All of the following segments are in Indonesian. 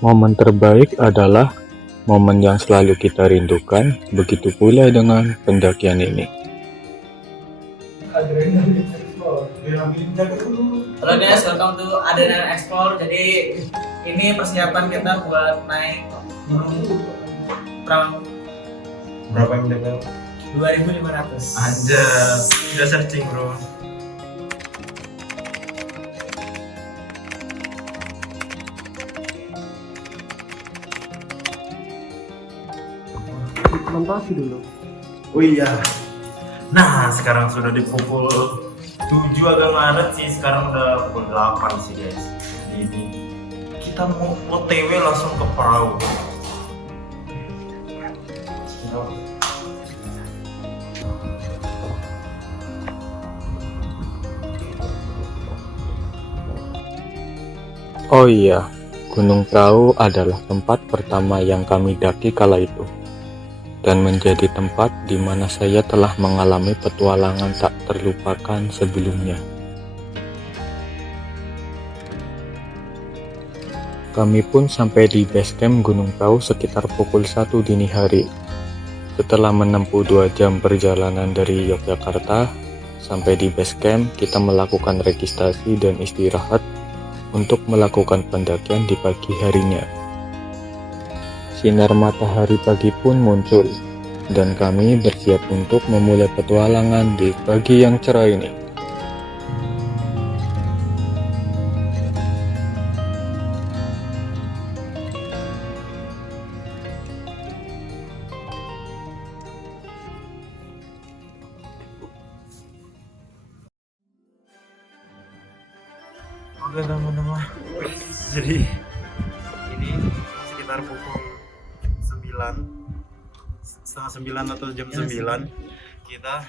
Momen terbaik adalah momen yang selalu kita rindukan, begitu pula dengan pendakian ini. Halo guys, welcome to Adrenaline Explore. Jadi ini persiapan kita buat naik gunung Prang Berapa yang udah 2500. Anjir, udah searching bro. Implementasi dulu. Oh iya. Nah, sekarang sudah di pukul 7 agak ngaret sih, sekarang udah pukul 8 sih guys. Ini kita mau OTW langsung ke perahu. Oh iya, Gunung Prau adalah tempat pertama yang kami daki kala itu, dan menjadi tempat di mana saya telah mengalami petualangan tak terlupakan sebelumnya. Kami pun sampai di base camp Gunung Prau sekitar pukul 1 dini hari. Setelah menempuh 2 jam perjalanan dari Yogyakarta, sampai di base camp kita melakukan registrasi dan istirahat untuk melakukan pendakian di pagi harinya. Sinar matahari pagi pun muncul, dan kami bersiap untuk memulai petualangan di pagi yang cerah ini. Oke teman-teman, jadi ini sekitar pukul 9, setengah 9 atau jam 9 kita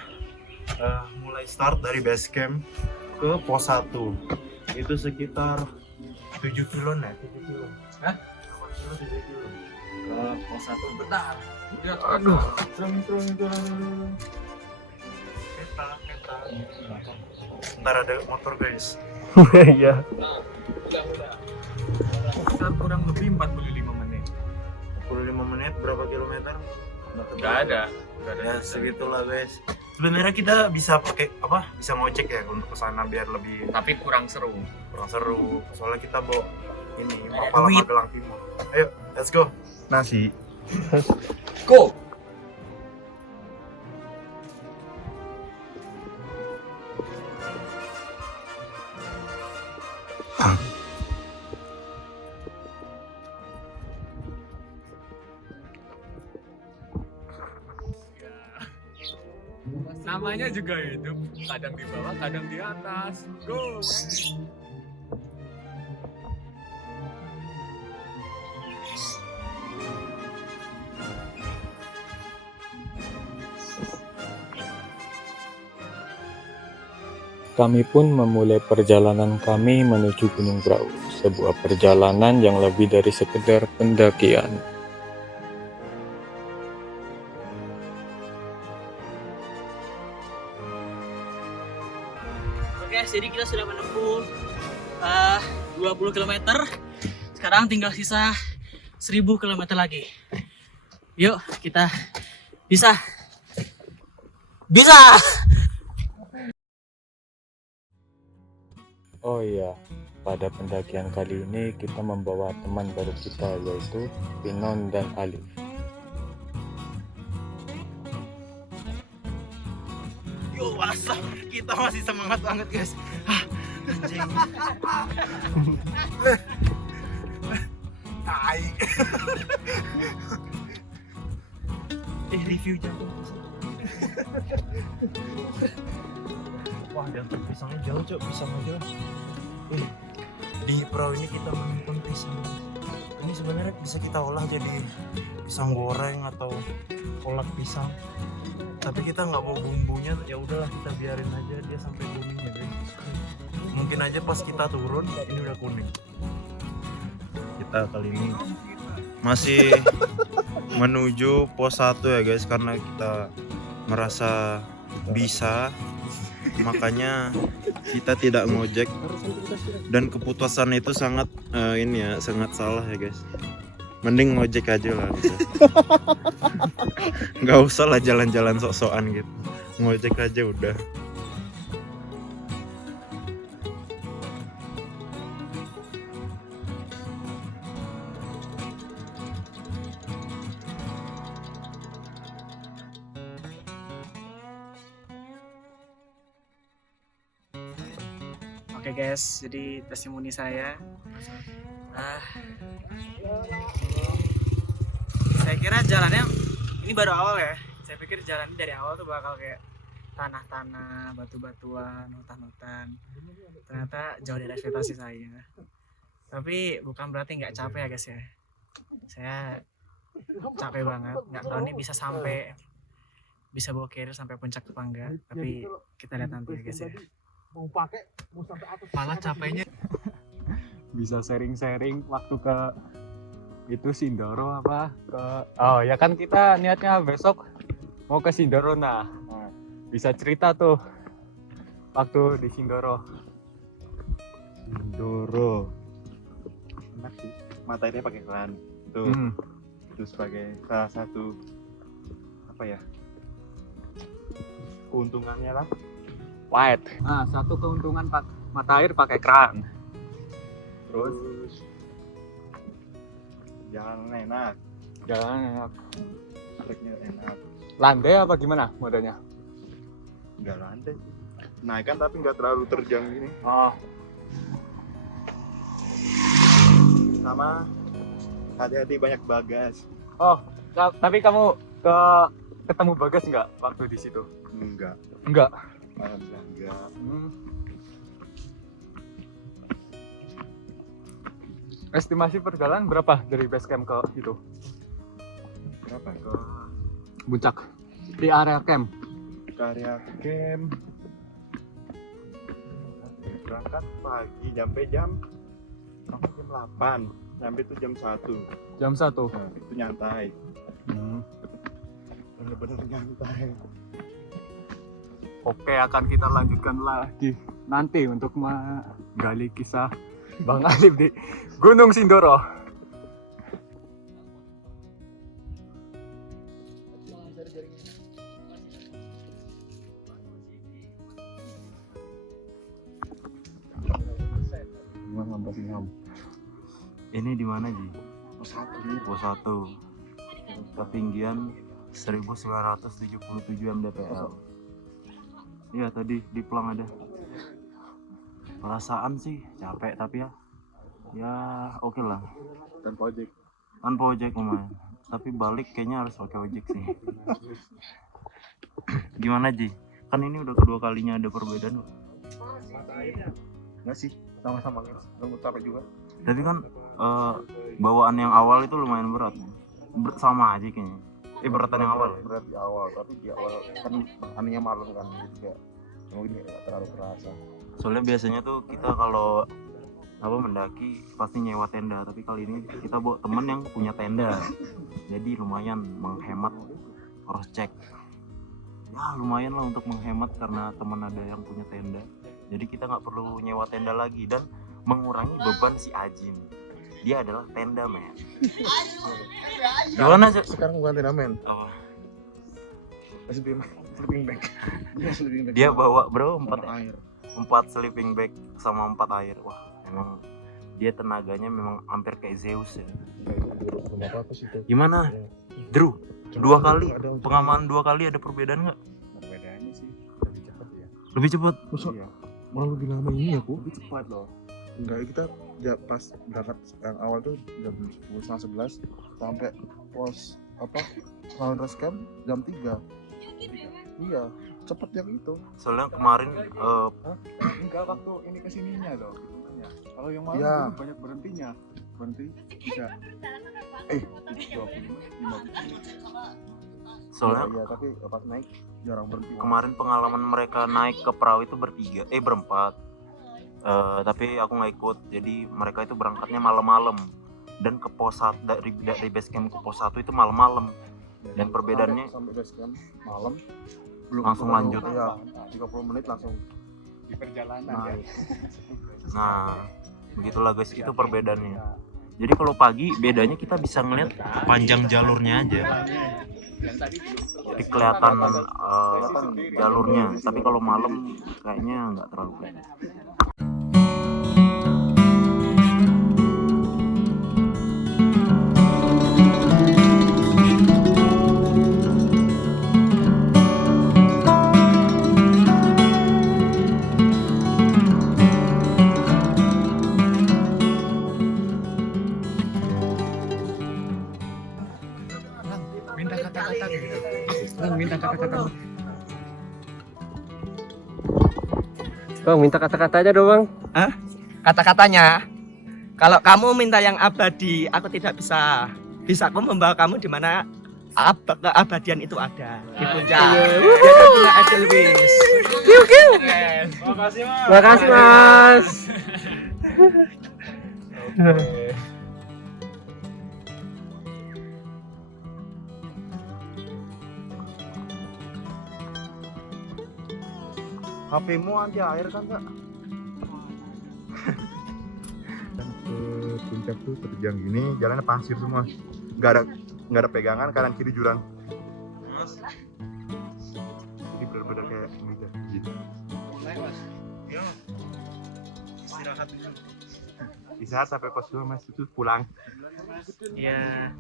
mulai start dari base camp ke pos 1. Itu sekitar 7 kilo nih, 7 kilo. Hah? 7 kilo. Ke pos 1 bentar. Aduh, turun. Peta. Ntar ada motor guys. Iya. Sekitar kurang lebih 45 menit. 45 menit berapa kilometer? Nggak ada. Ya segitulah guys. Sebenarnya kita bisa pakai apa? Bisa ngojek ya untuk kesana biar lebih Tapi kurang seru. kurang seru. Soalnya kita bawa ini Mapala Magelang Timur. Ayo, let's go. Nasi. Go. Namanya juga hidup, kadang di bawah, kadang di atas. Go. Kami pun memulai perjalanan kami menuju Gunung Prau, sebuah perjalanan yang lebih dari sekedar pendakian. Oke, jadi kita sudah menempuh 20 km. Sekarang tinggal sisa 1000 km lagi. Yuk, kita bisa. Oh iya, pada pendakian kali ini kita membawa teman baru kita, yaitu Pinon dan Alif. Yo, wasa. Kita masih semangat banget guys. Anjing. Tai. Review jantung. Wah, jantung pisangnya jauh cok, pisang aja. Di perahu ini kita menemukan pisang. Ini sebenarnya bisa kita olah jadi pisang goreng atau kolak pisang. Tapi kita nggak mau bumbunya, ya udahlah kita biarin aja dia sampai kuning ya guys. Mungkin aja pas kita turun ini udah kuning. Kita kali ini masih menuju pos 1 ya guys, karena kita merasa bisa makanya kita tidak ngojek. Dan keputusan itu sangat sangat salah ya guys. Mending ngojek aja lah gitu. Nggak usah lah jalan-jalan sok-sokan gitu, ngojek aja udah. Oke guys, jadi testimoni saya. Saya kira jalannya ini baru awal ya. Saya pikir jalan dari awal tuh bakal kayak tanah-tanah, batu-batuan, hutan-hutan. Ternyata jauh dari ekspektasi saya. Tapi bukan berarti nggak capek ya guys ya. Saya capek banget, nggak tahu nih bisa bawa carrier sampai puncak apa enggak. Tapi kita lihat nanti ya guys ya. Malah capeknya Bisa sharing-sharing waktu ke itu Sindoro apa ke oh ya kan kita niatnya besok mau ke Sindoro. Nah bisa cerita tuh waktu di Sindoro. Enak sih, matanya pakai klan tuh. Itu sebagai salah satu apa ya, keuntungannya lah. White. Nah, satu keuntungan mata air pakai kran. Terus Jalan enak, jalan enak. treknya enak. Landai apa gimana modanya? Nggak landai sih, naikan tapi nggak terlalu terjang gini. Oh, Sama hati-hati banyak bagas. oh, tapi kamu ketemu Bagas nggak waktu di situ? Enggak, Enggak. alhamdulillah enggak. Estimasi perjalanan berapa dari base camp ke itu? Berapa ke Puncak di area camp. area camp? Berangkat pagi sampai jam 8, sampai itu jam 1. Jam 1. Nah, itu nyantai, bener-bener nyantai. Oke, akan kita lanjutkan lagi nanti untuk menggali kisah Bang Alif di Gunung Sindoro. Ini di mana Ji? Pos 1. Ketinggian 1977 mdpl. Iya tadi di Plang ada. Perasaan sih capek tapi ya oke lah. Tanpa ojek lumayan. Tapi balik kayaknya harus pakai ojek sih. Gimana Ji? Kan ini udah kedua kalinya ada perbedaan. Enggak sih, sama-sama nggak capek juga. Tapi kan bawaan yang awal itu lumayan berat. Sama aja kayaknya. Beratan yang awal. Berat di awal, tapi di awal kan anehnya malam kan, jadi kayak mungkin nggak terlalu terasa. Soalnya biasanya tuh kita kalau mendaki pasti nyewa tenda, tapi kali ini kita bawa temen yang punya tenda, jadi lumayan menghemat cross check. Ya lumayan lah untuk menghemat karena teman ada yang punya tenda, jadi kita nggak perlu nyewa tenda lagi dan mengurangi beban si Ajin. Dia adalah tenda man. Gimana Cok? Sekarang bukan tenda men, Apa? sleeping bag. Dia bawa bro 4 air. 4 sleeping bag sama 4 air. Wah emang dia tenaganya memang hampir kayak Zeus ya. Kenapa apa sih itu? Gimana Ya. Drew? 2 kali pengamanan 2 kali ada perbedaan nggak? Perbedaannya sih lebih cepat ya. Lebih cepat. Iya. Malah lebih lama ini aku. Lebih cepat loh. Enggak, kita pas berangkat yang awal tuh jam 10.30 sampai pos Rounders Camp jam 3. Iya, cepet yang itu. Soalnya kemarin Enggak, waktu ini kesininya loh. Kalau yang malam Ya. itu banyak berhentinya. Berhenti bisa 20 soalnya Iya, tapi pas naik jarang berhenti. kemarin pengalaman mereka naik ke perahu itu berempat. Tapi aku nggak ikut. Jadi mereka itu berangkatnya malam-malam dan ke pos 1 dari base camp ke pos 1 itu malam-malam. Dan perbedaannya sampai base camp malam, Langsung lanjut. Ya, 30 menit langsung Di perjalanan naik. Nah, begitulah guys, itu perbedaannya. Jadi kalau pagi bedanya kita bisa ngeliat panjang jalurnya aja. Jadi kelihatan jalurnya. Tapi kalau malam kayaknya nggak terlalu kelihatan. minta kata-kata gitu. Minta kata-kata. Bang, minta kata-kata aja dong, Bang. Kata-katanya, kalau kamu minta yang abadi, aku tidak bisa. Bisa aku membawa kamu di mana keabadian itu ada di puncak. Yaitu punya Edelweiss. Makasih, Mas. Makasih, Mas. HP-mu anti air kan, Kak? Ke puncak tuh terjang gini, jalannya pasir semua. Nggak ada pegangan, kanan kiri jurang. Jadi benar-benar kayak gitu. Istirahat dulu. Istirahat sampai pos 2 Mas, itu pulang. Iya.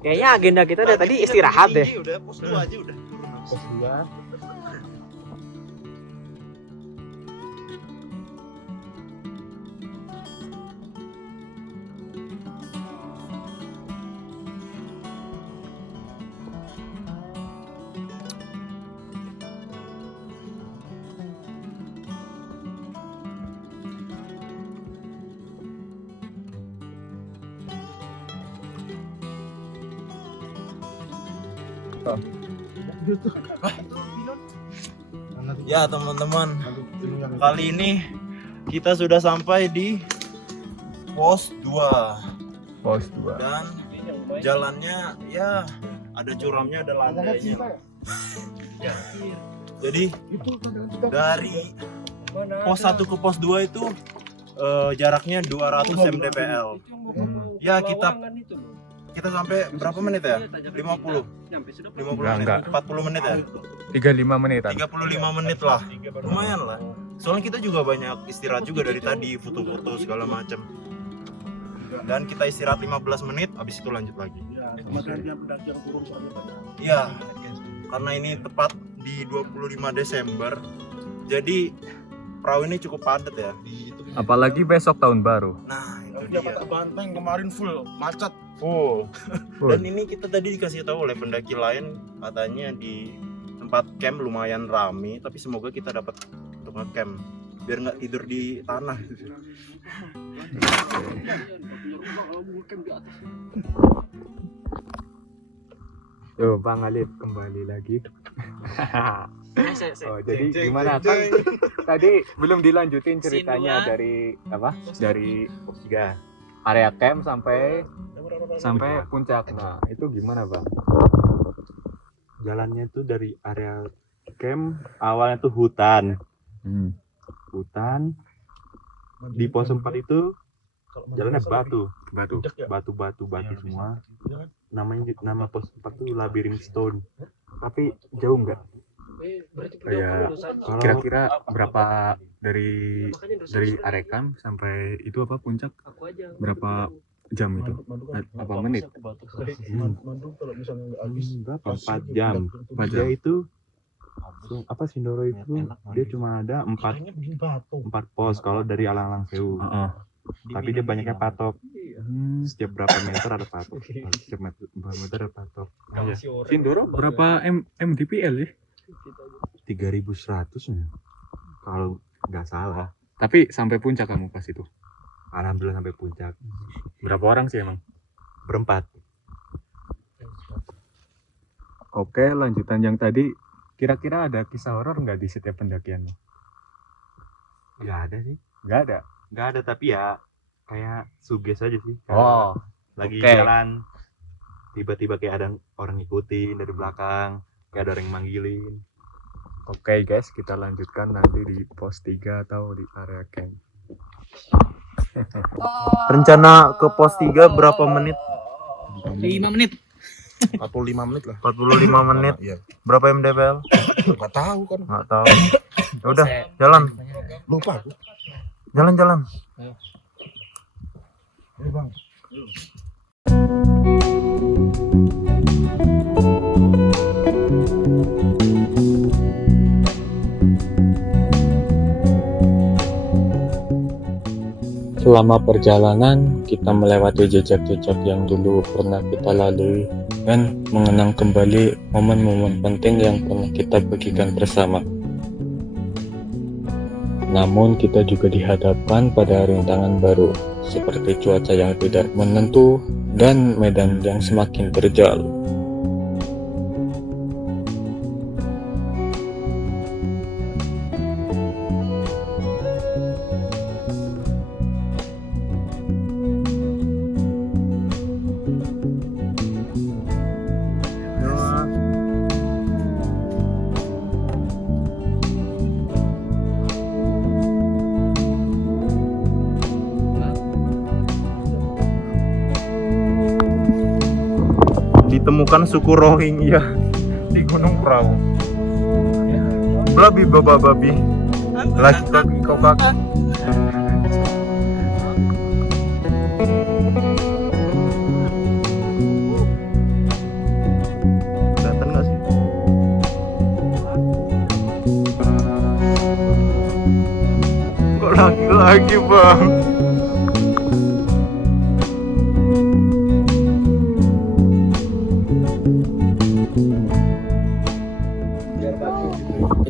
Kayaknya agenda kita dari tadi istirahat deh. Udah pos 2 aja udah. Pos 2. Ya teman-teman, kali ini kita sudah sampai di pos 2 Pos 2. dan jalannya ya ada curamnya, ada landainya. Ya. Jadi dari pos 1 ke pos 2 itu jaraknya 200 mdpl. Ya kita sampai berapa menit ya? 50 menit, Enggak. 40 menit ya? 35 menitan. 35 menit lah, lumayan lah. Soalnya kita juga banyak istirahat juga dari tadi, foto-foto segala macam. Dan kita istirahat 15 menit, habis itu lanjut lagi. Iya, karena ini tepat di 25 Desember, jadi perahu ini cukup padat ya. Apalagi besok tahun baru. Nah itu dia. Banteng kemarin full macet. Oh, dan ini kita tadi dikasih tahu oleh pendaki lain, katanya di tempat camp lumayan rame, tapi semoga kita dapat untuk ngecamp biar nggak tidur di tanah. Yo, Bang Alif kembali lagi. Oh, jadi gimana kan? Tadi belum dilanjutin ceritanya dari apa? Dari pos 3. Area camp sampai puncak. Nah, itu gimana, Bang? Jalannya itu dari area camp awalnya tuh hutan di pos 4 itu jalannya batu semua. Nama pos 4 tuh Labyrinth Stone, tapi jauh nggak Kayak kira-kira berapa dari area camp sampai itu apa puncak? Berapa jam itu? Apa menit? berapa 4 jam. 4 jam. Dia itu apa Sindoro itu dia cuma ada 4 pos kalau dari Alang-Alang Sewu. Tapi dia banyaknya patok. Setiap berapa meter ada patok. Setiap berapa meter ada patok. Sindoro berapa mdpl ya? 3.100 ya, kalau nggak salah. Tapi sampai puncak kamu pas itu? Alhamdulillah sampai puncak. Berapa orang sih emang? Berempat. Oke, lanjutan yang tadi. Kira-kira ada kisah horor nggak di setiap pendakian? Nggak ada sih. Nggak ada. Tapi ya kayak suges aja sih. Oh, Lagi oke. jalan tiba-tiba kayak ada orang ngikutin dari belakang, kayak ada orang yang manggilin. Oke guys, kita lanjutkan nanti di pos 3 atau di area camp. Rencana ke pos 3 berapa menit? 5 menit. 45 menit lah. 45 menit. Iya. Berapa MDPL? Gak tahu kan. Nggak tahu. Ya udah, jalan. Lupa aku. Jalan-jalan. Ini bang. Selama perjalanan, kita melewati jejak-jejak yang dulu pernah kita lalui dan mengenang kembali momen-momen penting yang pernah kita bagikan bersama. Namun kita juga dihadapkan pada rintangan baru, seperti cuaca yang tidak menentu dan medan yang semakin terjal. Ditemukan suku Rohingya di Gunung Prau. Babi baba babi. Lagi kaki kokak. Kelihatan nggak sih? Kok lagi bang?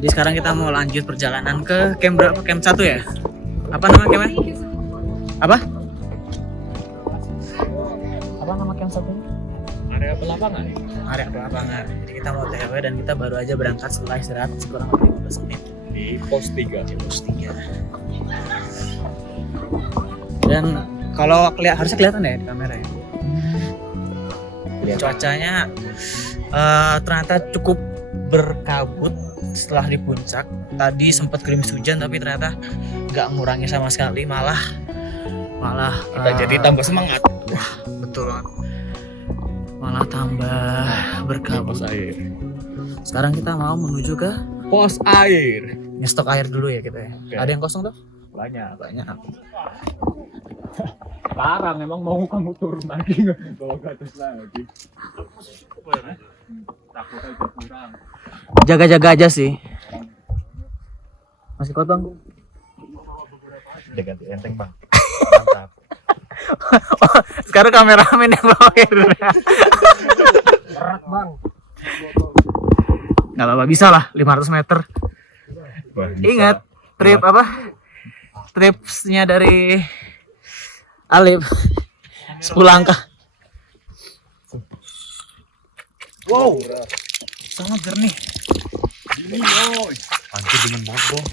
Jadi sekarang kita mau lanjut perjalanan ke camp berapa? Camp 1 ya? Apa nama campnya? Apa? Apa nama camp 1-nya? Area pelapangan. Area Pelapangan. Jadi kita mau TW dan kita baru aja berangkat setelah istirahat kurang lebih 15 menit Di pos 3. di pos 3. Dan kalau harusnya kelihatan ya di kamera ya. Cuacanya ternyata cukup berkabut setelah di puncak. Tadi sempat gerimis hujan tapi ternyata nggak ngurangi sama sekali, malah Kita jadi tambah semangat. betul banget, malah tambah berkabut. air. Sekarang kita mau menuju ke Pos air. ngestok air dulu ya kita ya. Oke. Ada yang kosong tuh? Banyak. Banyak. Sekarang emang mau kamu turun lagi bawa ke atas lagi. Takut aja kurang. Jaga-jaga aja sih. Masih kotong. Jaga enteng bang. Mantap. Sekarang kameramen yang bawa air. Berat bang. Nggak apa-apa, bisa lah 500 meter. Ingat trip apa? Tripsnya dari Alif 10 angka. Wow, sangat jernih. Anjir dingin banget bang.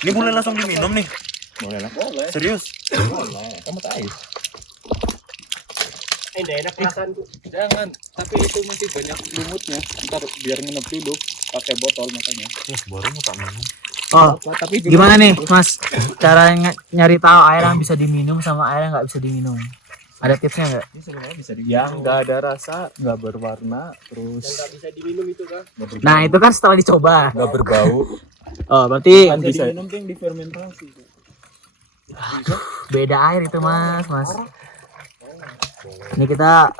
Ini boleh langsung diminum nih? Boleh lah. Boleh. Serius? Kamu tahu. Enggak enak perasaanku. Jangan, tapi itu masih banyak lumutnya. Ntar biar ngenep dulu pakai botol makanya. Baru mau tak minum. Oh, Tapi gimana nih, Mas? Cara nyari tahu air yang bisa diminum sama air yang nggak bisa diminum. Ada tipsnya nggak? ini sebenarnya bisa yang nggak ada rasa, nggak berwarna, terus Enggak bisa diminum itu kan. Nah, itu kan setelah dicoba. nggak berbau. Oh, berarti Kan bisa diminum tuh yang difermentasi. beda air itu, Mas. Ini kita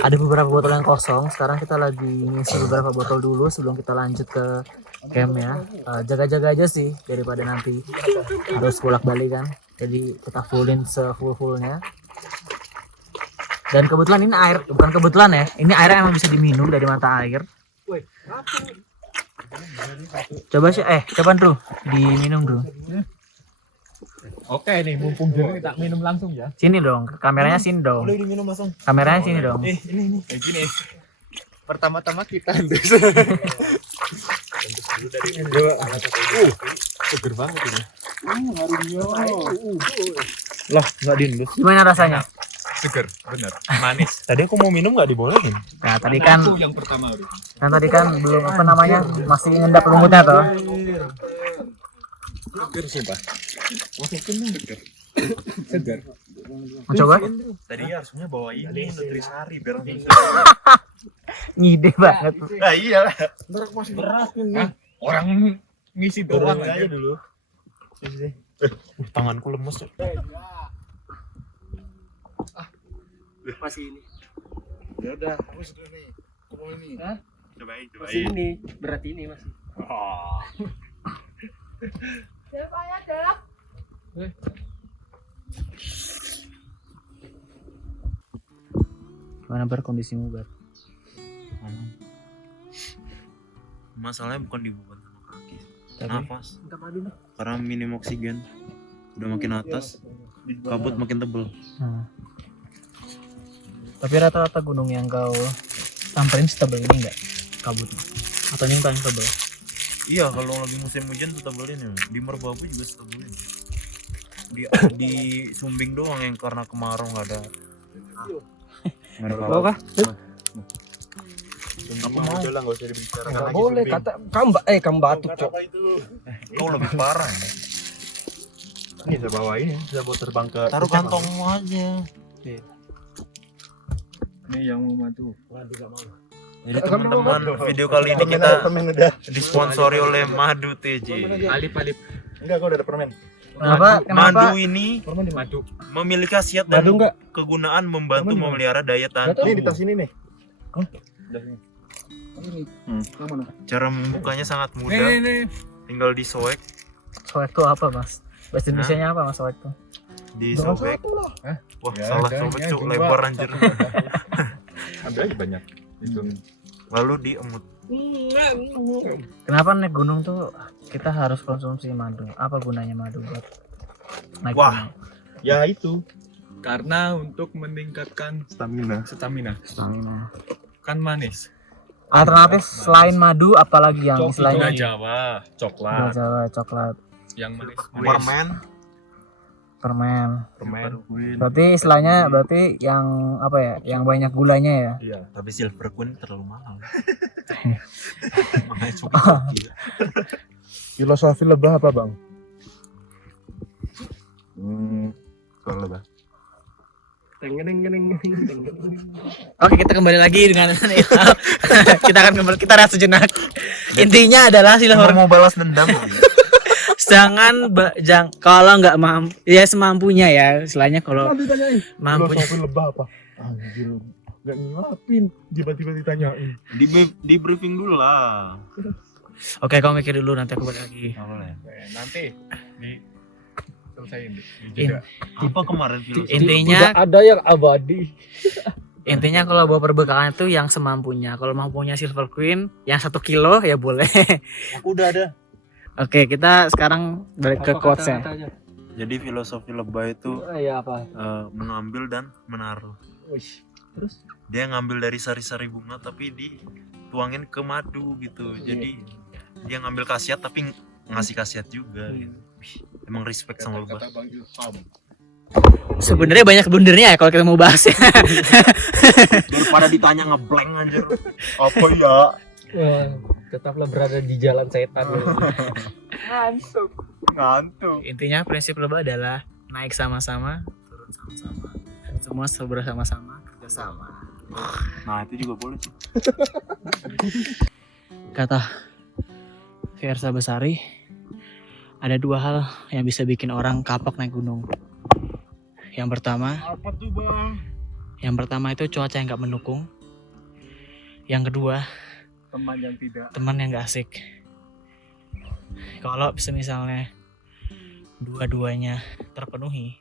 ada beberapa botol yang kosong. Sekarang kita lagi ngisi beberapa botol dulu sebelum kita lanjut ke camp ya. Jaga-jaga aja sih daripada nanti harus bolak-balik kan. Jadi kita fullin sefull-fullnya. Dan kebetulan ini air, bukan kebetulan ya, ini air yang emang bisa diminum dari mata air. Coba sih, coba Bro, diminum Bro. Oke nih, mumpung jernih tak minum langsung ya. Sini dong, kameranya sini dong. Boleh diminum langsung. Kameranya sini dong. Ini. Kayak gini. Pertama-tama kita seger banget ini. Lah nggak diendus. Gimana rasanya? Seger, bener. Manis. Tadi aku mau minum nggak dibolehin. Nah tadi kan Aku yang pertama udah. belum apa namanya masih ngendap lumutnya tuh. Seger sumpah. Seger. Seger. Mau coba? Tadi harusnya bawa ini Nutrisari biar langsung Ngide banget. Nah iya. Berat ini. Orang ngisi doang Turun aja aja. dulu. Sini. Tanganku lemes. Masih ini. Ya udah, aku sudah nih. Aku mau ini. Cobain, Masih ini. Berat ini masih. Oh. Gimana bar kondisimu bar? Masalahnya bukan di beban sama kaki, Tapi nafas. Karena minim oksigen. Udah makin atas, kabut makin tebel. Tapi rata-rata gunung yang kau samperin setebel ini enggak kabutnya? Atau yang paling tebel? Iya, kalau lagi musim hujan tuh tebelin ya. Di Merbabu juga tebelin. Di Sumbing doang yang karena kemarau nggak ada. Lo kah? Aku mau. Udah lah, nggak usah dibicarakan Nggak lagi. boleh Sumbing. kata kamu batuk cok. Kau lebih parah. Ya. Ini bisa bawa ini, bisa bawa terbang ke. Taruh kantongmu aja. Ini yang mau madu. Jadi teman-teman, video kali ini kita disponsori oleh Madu TJ. Alip. Enggak, aku udah ada permen. Kenapa? Madu ini Madu. memiliki khasiat dan Madu nggak? kegunaan membantu memelihara daya tahan Ini di tubuh. tas ini nih. Ini. Yang mana? Cara membukanya sangat mudah, Nih. tinggal disoek, Soek itu apa mas? Bahasa Indonesia-nya apa mas soek itu? disobek. Wah, Ya, salah dan sobek ya, cuk, dua. lebar anjir. Ambil aja banyak. Itu. Lalu diemut. Kenapa naik gunung tuh kita harus konsumsi madu? Apa gunanya madu buat naik Wah. gunung? Ya itu. Karena untuk meningkatkan Stamina. stamina. Stamina. Kan manis. Alternatif selain madu apalagi yang Gula istilahnya Jawa, gula coklat, Jawa, coklat, yang manis. Permen. permen. Berarti istilahnya yang apa ya? Yang banyak gulanya ya? Iya. Tapi Silver Queen terlalu mahal. Makanya cukup. Filosofi lebah apa, Bang? Kalau lebah. Oke, kita kembali lagi dengan kita akan kembali kita rehat sejenak. Intinya adalah silver Mau balas dendam. kalau nggak mampu ya semampunya ya. Istilahnya kalau mampunya Filosofi lebah apa? Anjir. Enggak nyiapin, tiba-tiba ditanyain. Di briefing dulu lah. Oke, kamu mikir dulu nanti aku balik lagi. Nanti di selesaiin. In- Apa kemarin filosofi? intinya Ada yang abadi. intinya kalau bawa perbekalan itu yang semampunya. Kalau mampunya Silver Queen yang 1 kilo ya boleh. Aku udah ada. Oke, kita sekarang balik ke quotes-nya. Jadi filosofi lebah itu Ya apa? mengambil dan menaruh. Terus? Dia ngambil dari sari-sari bunga tapi dituangin ke madu gitu. Jadi dia ngambil khasiat tapi ngasih khasiat juga. Gitu. Wih, emang respect sama lebah. Kata Bang Ilham. Sebenarnya banyak blundernya ya kalau kita mau bahas ya. Daripada ditanya ngeblank anjir. Apa ya? Tetaplah berada di jalan setan. Ngantuk. Intinya prinsip lebah adalah naik sama-sama, turun sama-sama. Semua bersama-sama, kerja sama. Nah, itu juga boleh sih. Kata Fiersa Besari, ada 2 hal yang bisa bikin orang kapok naik gunung. Yang pertama, Apa tuh, Bang? yang pertama itu cuaca yang nggak mendukung. Yang kedua, Teman yang tidak. teman yang nggak asik. Kalau misalnya dua-duanya terpenuhi,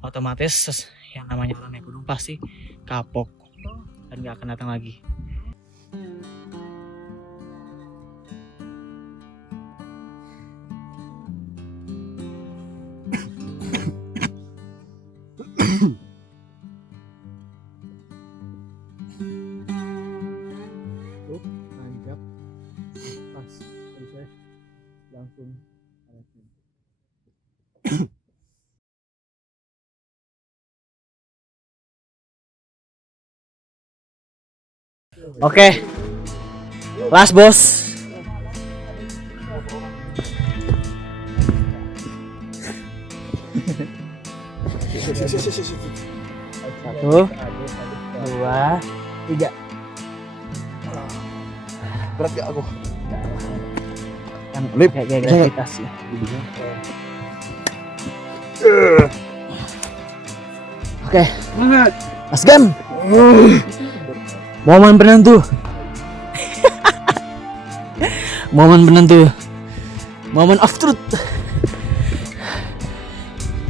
otomatis yang namanya orang naik gunung pasti kapok dan nggak akan datang lagi. Tanjak pas selesai langsung Oke. Last bos. Satu, dua, tiga. Berat gak aku? Kan Lip. kayak gravitasi. Oke. Mas Gam. Momen penentu. Momen penentu. Momen of truth.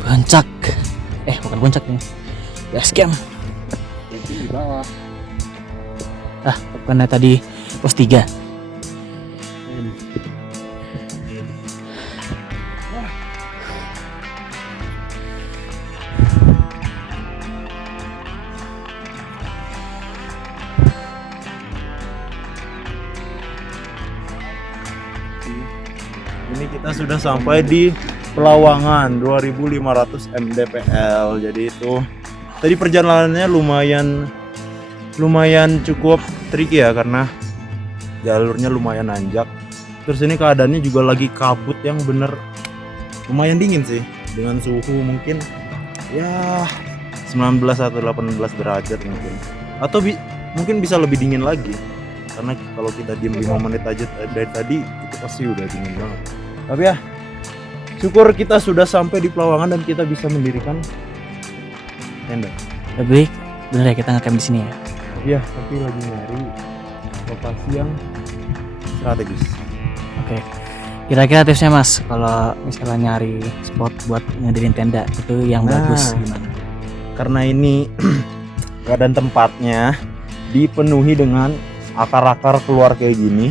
Puncak. Bukan puncak nih. Base camp. Di bawah. Bukan tadi pos 3. Ini kita sudah sampai di Pelawangan 2500 mdpl. Jadi itu tadi perjalanannya lumayan cukup tricky ya, karena jalurnya lumayan nanjak. Terus ini keadaannya juga lagi kabut yang bener lumayan dingin sih, dengan suhu mungkin ya 19 atau 18 derajat mungkin, atau mungkin bisa lebih dingin lagi, karena kalau kita diem 5 menit aja dari tadi itu pasti udah dingin banget. Tapi ya syukur kita sudah sampai di Pelawangan dan kita bisa mendirikan tenda. Lebih bener ya kita ngecamp di sini ya. Iya, tapi lagi nyari lokasi yang strategis. Oke. Kira-kira tipsnya Mas kalau misalnya nyari spot buat ngedirin tenda itu yang bagus gimana? Karena ini keadaan tempatnya dipenuhi dengan akar-akar keluar kayak gini.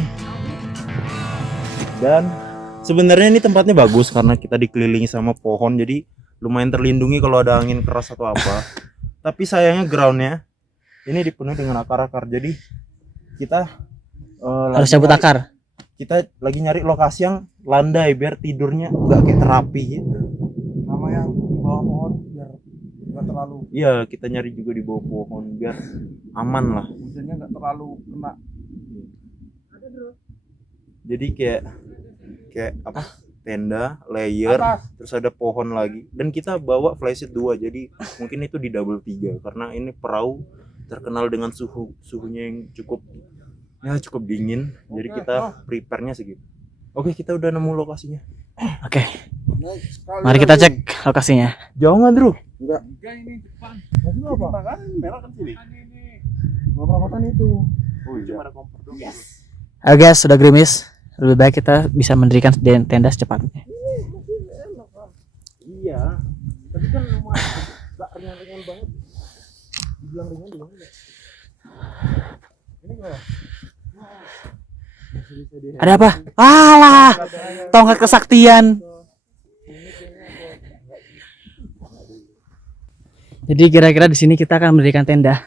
Dan sebenarnya ini tempatnya bagus karena kita dikelilingi sama pohon, jadi lumayan terlindungi kalau ada angin keras atau apa. Tapi sayangnya groundnya ini dipenuhi dengan akar-akar, jadi kita Harus cabut akar. kita lagi nyari lokasi yang landai biar tidurnya nggak kayak terapi gitu. Sama yang di bawah pohon biar nggak terlalu Iya, kita nyari juga di bawah pohon biar aman lah. hujannya nggak terlalu kena. Jadi kayak apa? Tenda, layer, terus ada pohon lagi. Dan kita bawa flysheet 2, jadi mungkin itu di double 3 karena ini perahu terkenal dengan suhunya yang cukup dingin. Jadi kita prepare-nya segitu. Oke, kita udah nemu lokasinya. Oke. Naik sekali Mari kita lagi. cek lokasinya. Jauh nggak, Drew? Enggak. Ini depan. Masih apa? Kan merah kan sini. Nggak perawatan itu. Oh iya. Cuma ada kompor doang. Ayo guys, sudah gerimis. Lebih baik kita bisa mendirikan tenda secepatnya. Iya. Tapi kan lumayan enggak ringan-ringan banget. Dibilang ringan juga enggak. Ini gimana? Ada apa? Alah, tongkat kesaktian. Jadi kira-kira di sini kita akan mendirikan tenda.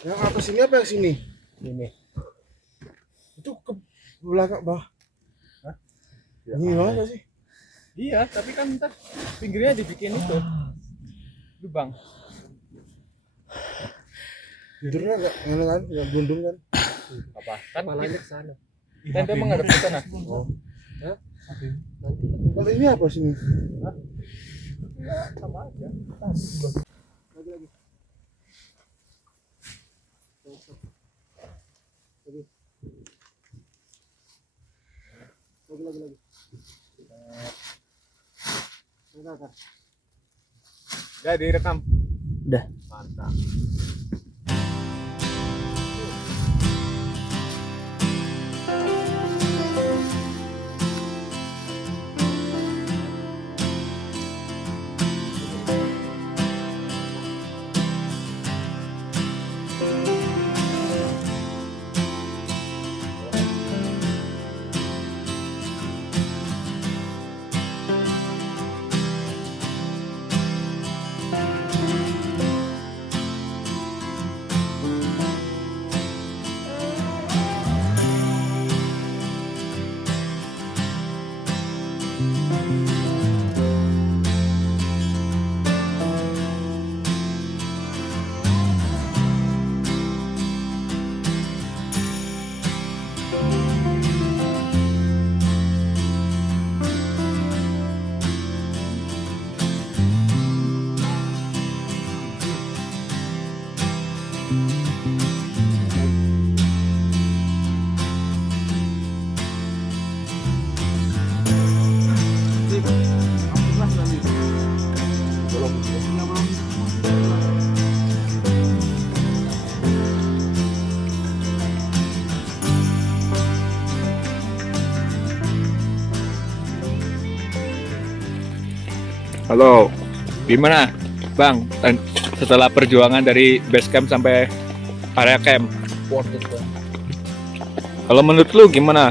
Yang atas ini apa yang sini? Ini. Itu ke belakang bawah. Hah? Ini mana sih? Iya, tapi kan ntar pinggirnya dibikin itu lubang. Tidurnya nggak kan? Nggak gundung kan? Apa? Kan palanya ke sana. Tenda menghadap ke sana. Oh. Kalau ini apa sini? Sama aja. Lagi. Udah direkam. Udah. Mantap. Halo, gimana Bang? Setelah perjuangan dari base camp sampai area camp, Worth it Bang. kalau menurut lu gimana?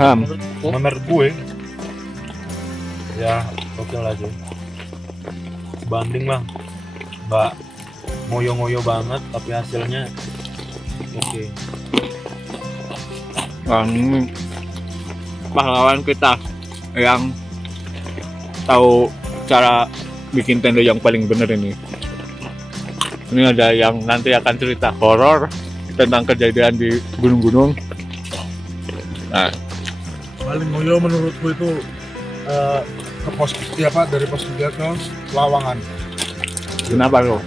Ham, Menurut gue ya oke lah aja. Banding lah, nggak ngoyo-ngoyo banget tapi hasilnya oke. ini pahlawan kita yang tahu cara bikin tenda yang paling bener ini. Ini ada yang nanti akan cerita horor tentang kejadian di gunung-gunung. Nah, Paling ngoyo menurutku itu ke pos dari pos 3 ke Lawangan. kenapa lo?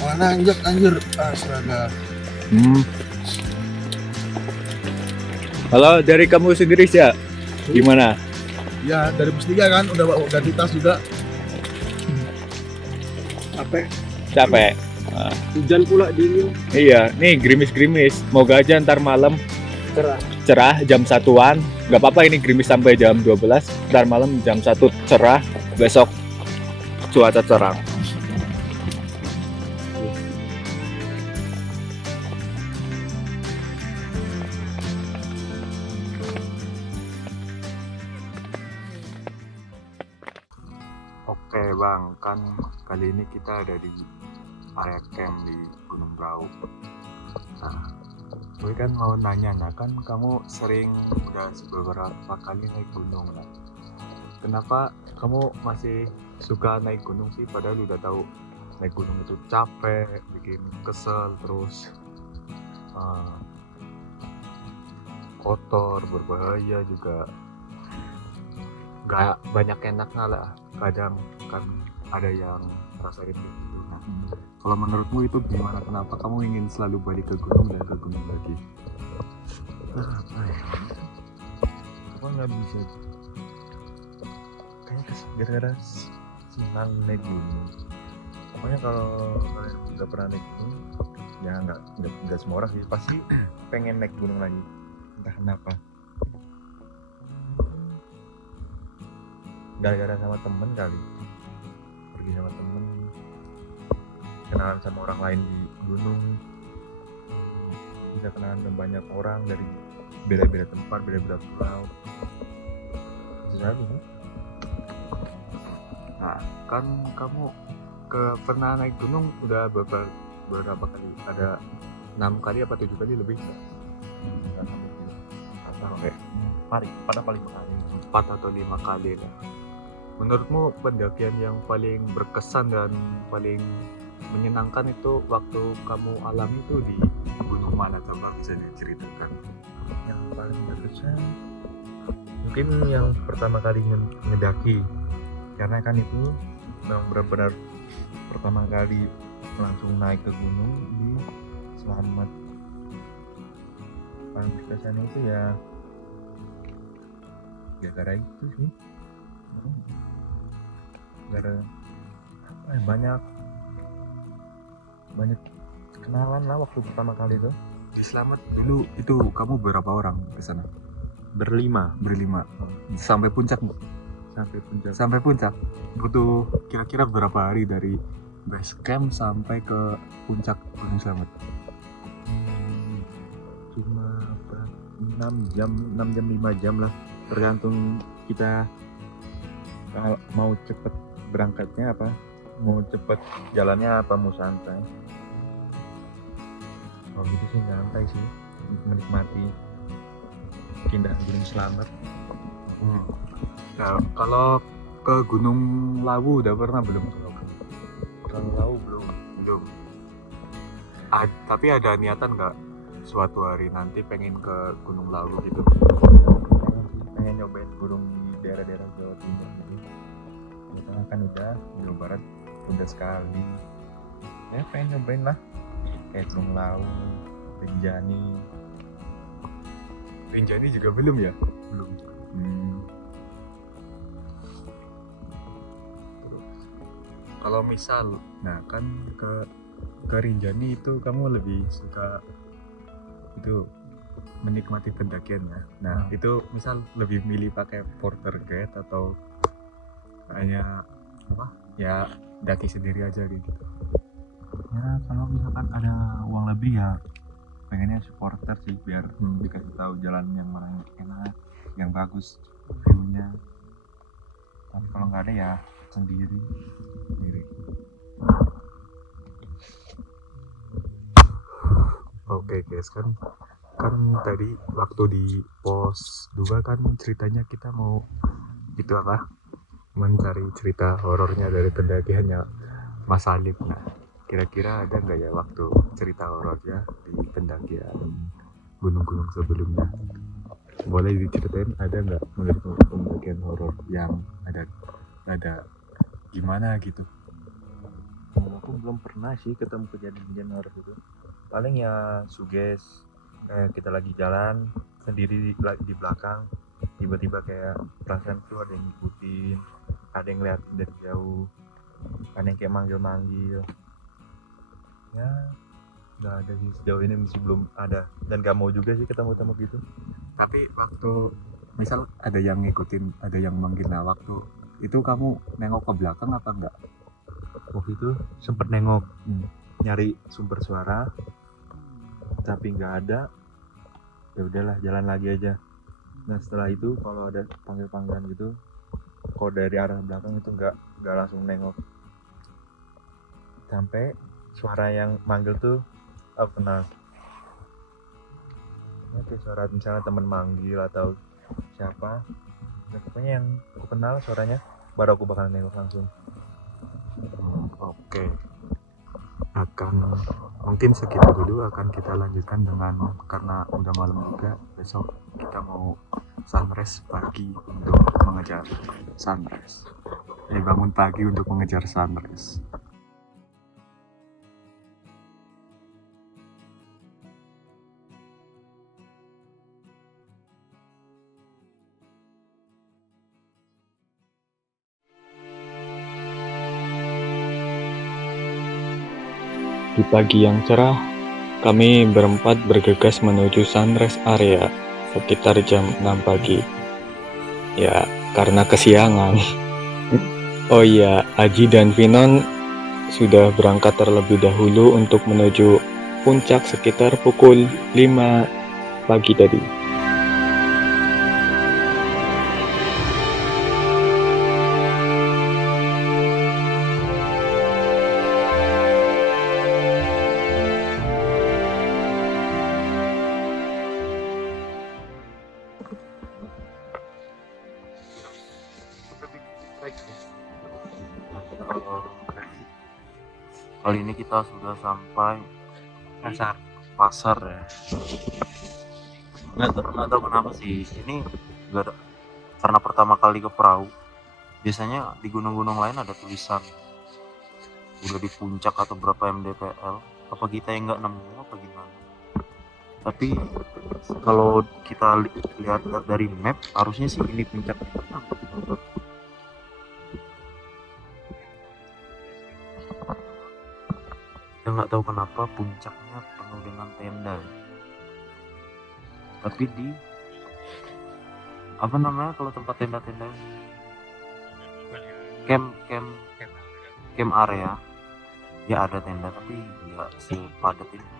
Mana anjir astaga. Kalau dari kamu sendiri sih, gimana? Ya dari pos 3 kan udah bawa ganti tas juga. Capek? Hujan pula dingin. Iya, nih gerimis-gerimis. Moga aja ntar malam cerah jam 1-an. Gak apa-apa ini gerimis sampai jam 12. Ntar malam jam 1 cerah. Besok cuaca cerah. Oke Bang, kan kali ini kita ada di area camp di Gunung Brau. Nah, gue kan mau nanya, kan kamu sering udah beberapa kali naik gunung, nah. Kenapa kamu masih suka naik gunung sih? Padahal udah tahu naik gunung itu capek, bikin kesel, terus kotor, berbahaya juga. Gak banyak enaknya lah. Kadang kan ada yang rasain gitu. Nah, kalau menurutmu itu gimana? Kenapa kamu ingin selalu balik ke gunung dan ke gunung lagi? Apa nggak bisa? Kayaknya gara-gara senang naik gunung. Pokoknya kalau kalian udah pernah naik gunung, ya nggak semua orang sih pasti pengen naik gunung lagi. Entah kenapa. Gara-gara sama temen kali, pergi sama temen, kenalan sama orang lain di gunung, bisa kenalan dengan banyak orang dari beda-beda tempat, beda-beda pulau. Jadi Nah, kan kamu pernah naik gunung udah berapa kali? Ada 6 kali apa 7 kali lebih? nggak sampai gitu. Sampai Pada paling kali 4 atau 5 kali lah. Menurutmu pendakian yang paling berkesan dan paling menyenangkan itu waktu kamu alami itu di gunung mana? Coba bisa diceritakan. yang paling berkesan mungkin yang pertama kali ngedaki, karena kan itu memang benar-benar pertama kali langsung naik ke gunung di Selamat. Paling berkesan itu ya gara-gara itu sih, gara apa ya, banyak kenalan lah waktu pertama kali itu. Di Selamat dulu itu kamu berapa orang ke sana? Berlima. Sampai puncak nggak? Sampai puncak. Butuh kira-kira berapa hari dari base camp sampai ke puncak Gunung Selamat? Cuma 6 jam 5 jam lah, tergantung kita kalau mau cepet berangkatnya apa, mau cepet jalannya apa, mau santai. Kalau gitu sih santai sih, menikmati keindahan Gunung Selamat. Nah, kalau ke Gunung Lawu udah pernah belum? Kalau tahu belum. Tapi ada niatan nggak suatu hari nanti pengen ke Gunung Lawu gitu? Pengen nyobain gunung di daerah-daerah Jawa Timur gitu. Jawa Tengah kan udah, Jawa Barat udah sekali. Ya pengen nyobain lah, kayak Gunung Lawu, Rinjani. Rinjani juga belum ya? Belum. kalau misal, nah kan ke Rinjani itu kamu lebih suka itu menikmati pendakiannya. Nah itu misal lebih milih pakai porter guide atau hanya apa ya daki sendiri aja gitu. Ya kalau misalkan ada uang lebih ya pengennya supporter sih biar dikasih tahu jalan yang mana yang enak, yang bagus view-nya. Tapi kalau nggak ada ya sendiri. Oke guys, kan tadi waktu di pos 2 kan ceritanya kita mau itu apa mencari cerita horornya dari pendakiannya Mas Alif. Nah kira-kira ada nggak ya waktu cerita horornya di pendakian gunung-gunung sebelumnya? Boleh diceritain ada nggak menurut pendakian horor yang ada gimana gitu? Aku belum pernah sih ketemu kejadian horor itu. Paling ya suges kayak kita lagi jalan sendiri di belakang, tiba-tiba kayak perasaan tuh ada yang ngikutin, ada yang lihat dari jauh, ada yang kayak manggil-manggil. Ya nggak ada sih sejauh ini, masih belum ada, dan gak mau juga sih ketemu-temu gitu. Tapi waktu misal ada yang ngikutin, ada yang manggil, nah waktu itu kamu nengok ke belakang apa enggak? Waktu itu sempet nengok nyari sumber suara tapi nggak ada, ya udahlah jalan lagi aja. Nah setelah itu kalau ada panggil-panggilan gitu, kalau dari arah belakang itu nggak langsung nengok, sampai suara yang manggil tuh aku kenal. Ya, kayak suara misalnya teman manggil atau siapa, ya, pokoknya yang aku kenal suaranya, baru aku bakal nengok langsung. Oke. Mungkin segitu dulu, akan kita lanjutkan dengan, karena udah malam juga, besok kita mau sunrise pagi untuk mengejar sunrise. Bangun pagi untuk mengejar sunrise. Di pagi yang cerah, kami berempat bergegas menuju sunrise area sekitar jam 6 pagi. Ya, karena kesiangan. Oh iya, Aji dan Vinon sudah berangkat terlebih dahulu untuk menuju puncak sekitar pukul 5 pagi tadi. Kali ini kita sudah sampai pasar ya. Nggak tahu kenapa sih ini nggak ada, karena pertama kali ke perahu. Biasanya di gunung-gunung lain ada tulisan udah di puncak atau berapa mdpl. Apa kita yang nggak nemu apa gimana? Tapi kalau kita lihat dari map, harusnya sih ini puncaknya. Kita nggak tahu kenapa puncaknya penuh dengan tenda. Tapi di apa namanya kalau tempat tenda-tenda camp area ya ada tenda, tapi nggak sepadat ini.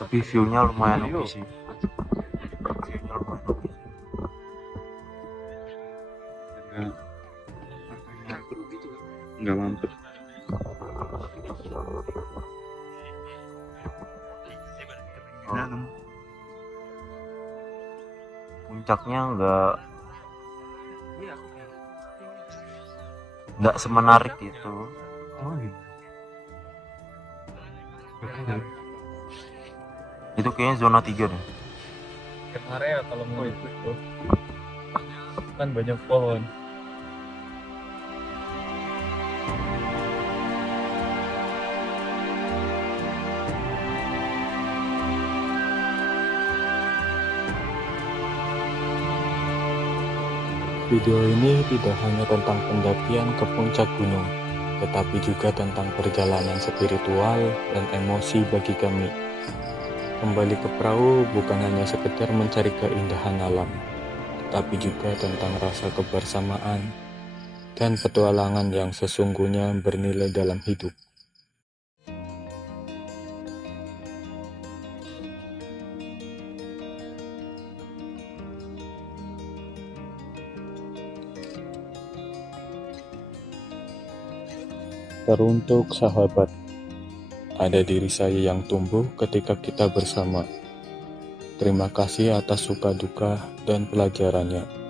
Tapi view-nya lumayan oke sih. Nggak mampet. Puncaknya nggak semenarik itu. Itu kayaknya zona 3 deh. Area kalau mau itu kan banyak pohon. Video ini tidak hanya tentang pendakian ke puncak gunung, tetapi juga tentang perjalanan spiritual dan emosi bagi kami. Kembali ke perahu bukan hanya sekedar mencari keindahan alam, tetapi juga tentang rasa kebersamaan dan petualangan yang sesungguhnya bernilai dalam hidup. Teruntuk sahabat, ada diri saya yang tumbuh ketika kita bersama. Terima kasih atas suka duka dan pelajarannya.